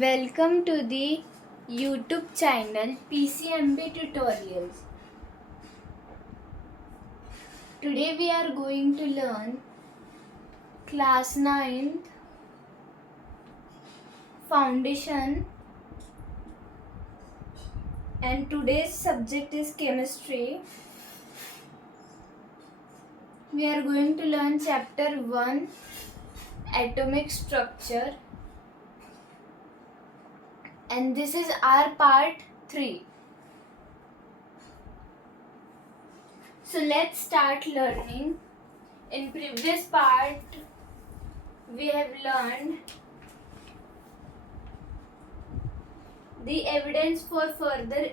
Welcome to the YouTube channel PCMB Tutorials. Today we are going to learn class 9th foundation, and today's subject is chemistry. We are going to learn chapter 1, atomic structure, and this is our part 3. So let's start learning. In previous part we have learned the evidence for further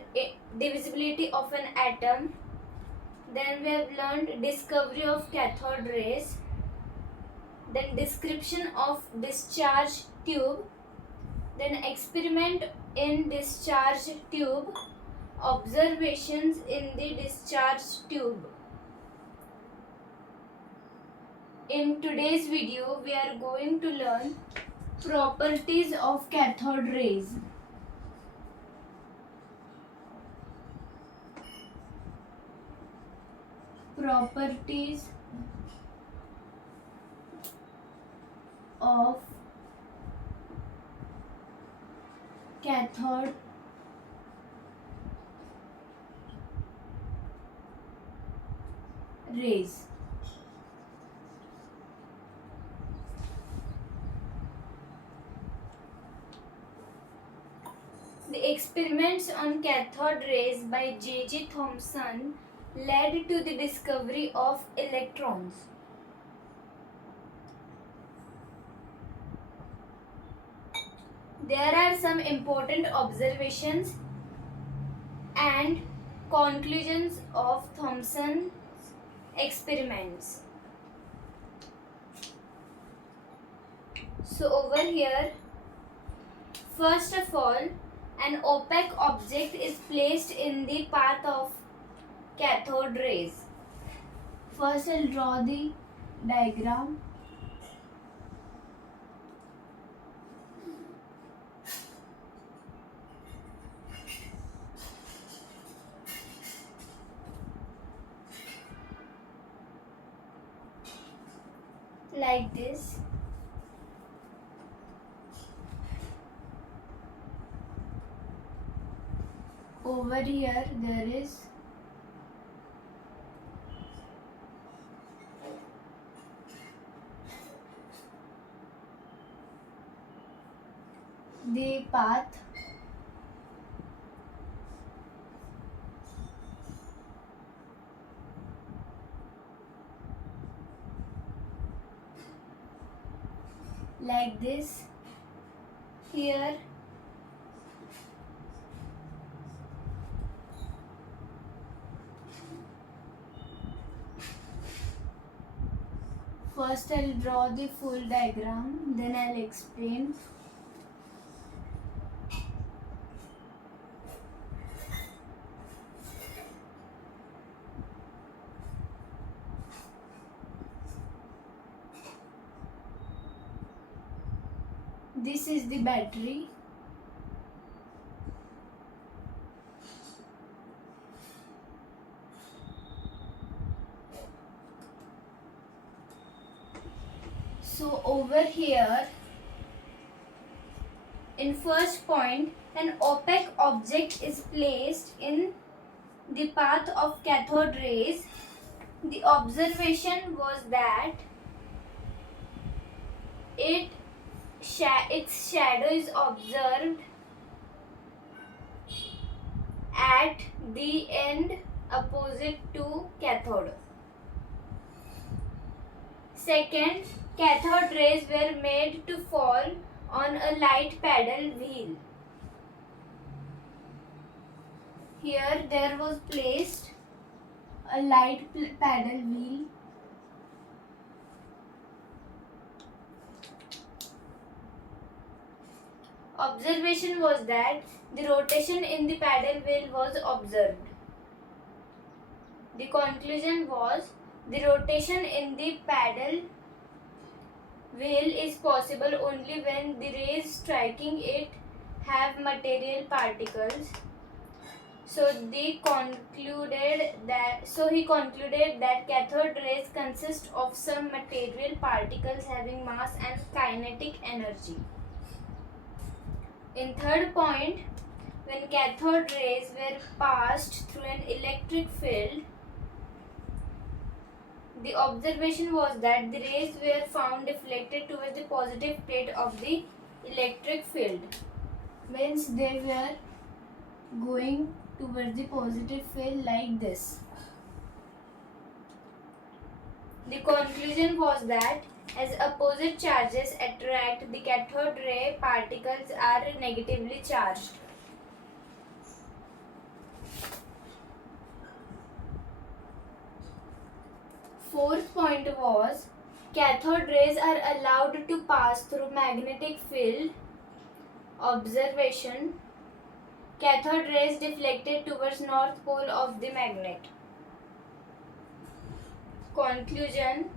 divisibility of an atom. Then we have learned discovery of cathode rays, then description of discharge tube, then experiment in discharge tube, observations in the discharge tube. In today's video we are going to learn properties of cathode rays. Properties of cathode rays. The experiments on cathode rays by J.J. Thomson led to the discovery of electrons. There are some important observations and conclusions of Thomson's experiments. So over here, first of all, an opaque object is placed in the path of cathode rays. First I'll draw the diagram. Like this. Over here there is the path like this. Here first I'll draw the full diagram, then I'll explain. This is the battery. So over here, in first point, an opaque object is placed in the path of cathode rays. The observation was that its shadow is observed at the end opposite to cathode. Second, cathode rays were made to fall on a light paddle wheel. Here there was placed a light paddle wheel. Observation was that the rotation in the paddle wheel was observed. The conclusion was the rotation in the paddle wheel is possible only when the rays striking it have material particles. So he concluded that cathode rays consist of some material particles having mass and kinetic energy. In third point, when cathode rays were passed through an electric field, the observation was that the rays were found deflected towards the positive plate of the electric field. Means they were going towards the positive field like this. The conclusion was that as opposite charges attract, the cathode ray particles are negatively charged. Fourth point was cathode rays are allowed to pass through magnetic field. Observation: cathode rays deflected towards north pole of the magnet. Conclusion: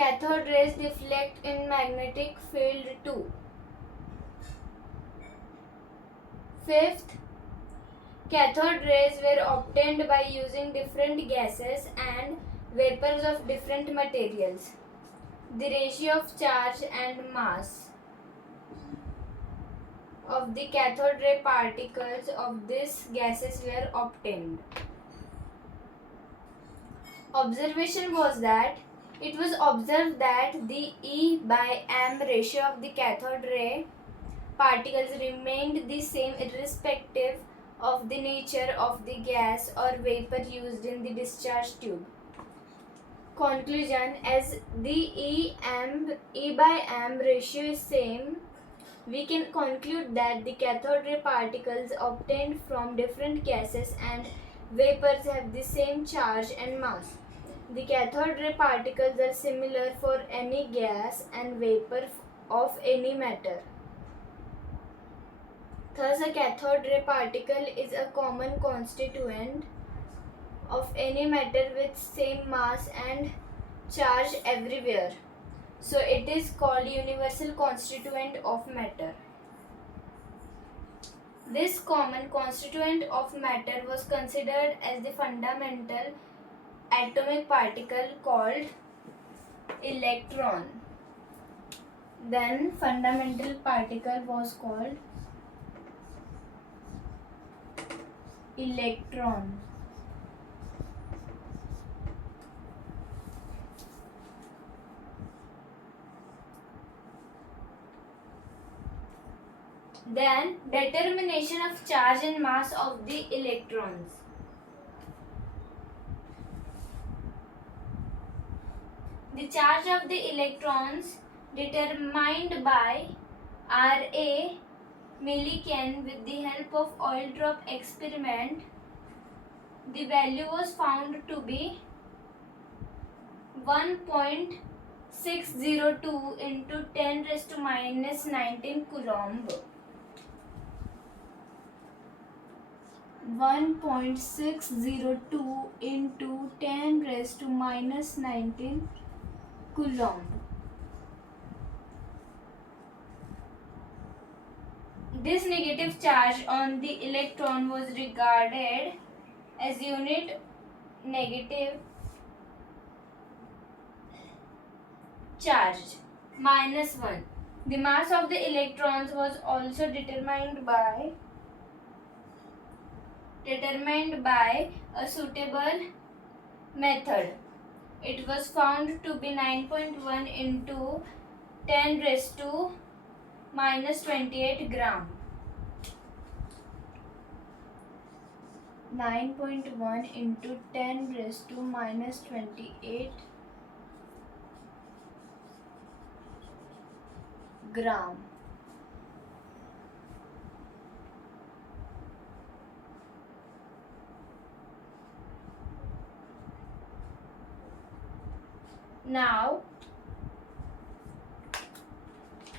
cathode rays deflect in magnetic field too. Fifth, cathode rays were obtained by using different gases and vapors of different materials. The ratio of charge and mass of the cathode ray particles of these gases were obtained. Observation was that it was observed that the E/m ratio of the cathode ray particles remained the same irrespective of the nature of the gas or vapor used in the discharge tube. Conclusion: as the E/m ratio is same, we can conclude that the cathode ray particles obtained from different gases and vapors have the same charge and mass. The cathode ray particles are similar for any gas and vapor of any matter. Thus, a cathode ray particle is a common constituent of any matter with same mass and charge everywhere. So, it is called universal constituent of matter. This common constituent of matter was considered as the fundamental atomic particle called electron. Then fundamental particle was called electron. Then determination of charge and mass of the electrons. The charge of the electrons determined by R.A. Millikan with the help of oil drop experiment. The value was found to be 1.602 into 10 raised to minus 19 coulomb. 1.602 into 10 raised to minus 19 coulomb. This negative charge on the electron was regarded as unit negative charge -1. The mass of the electrons was also determined by a suitable method. It was found to be 9.1 into 10 raised to minus 28 gram. 9.1 into 10 raised to minus 28 gram. Now,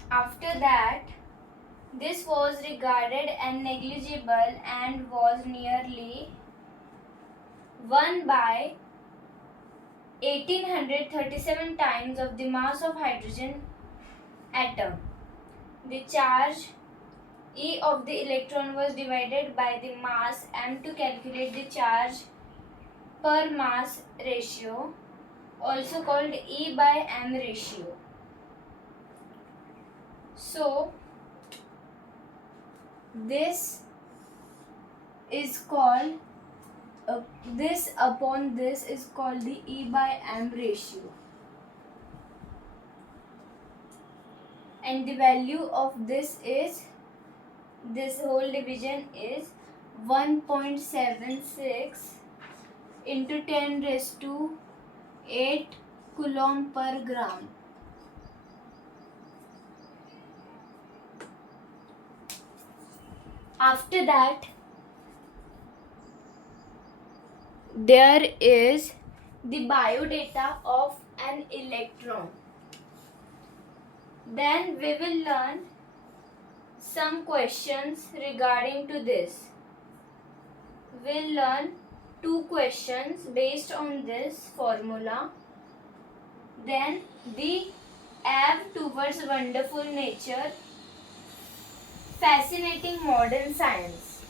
after that, this was regarded as negligible and was nearly 1 by 1837 times of the mass of hydrogen atom. the charge E of the electron was divided by the mass m to calculate the charge per mass ratio, also called E by m ratio. So this is called this upon this is called the E by m ratio, and the value of this whole division is 1.76 into 10 raised to 8 coulomb per gram. After that, there is the biodata of an electron. Then we will learn some questions regarding to this. We'll learn 2 questions based on this formula. Then the ave towards wonderful nature, fascinating modern science.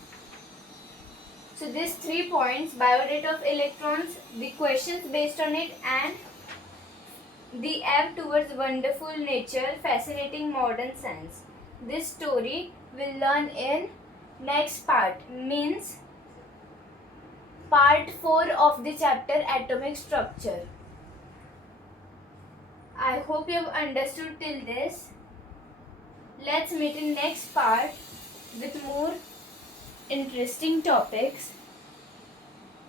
So these 3 points, biodata of electrons, the questions based on it, and the ave towards wonderful nature, fascinating modern science. This story we'll learn in next part, means part 4 of the chapter atomic structure. I hope you have understood till this. Let's meet in next part with more interesting topics.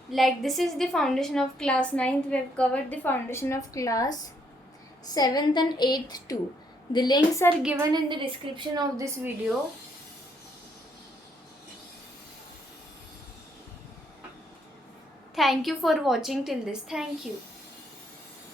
Like this is the foundation of class 9th. We have covered the foundation of class 7th and 8th too. The links are given in the description of this video. Thank you for watching till this. Thank you.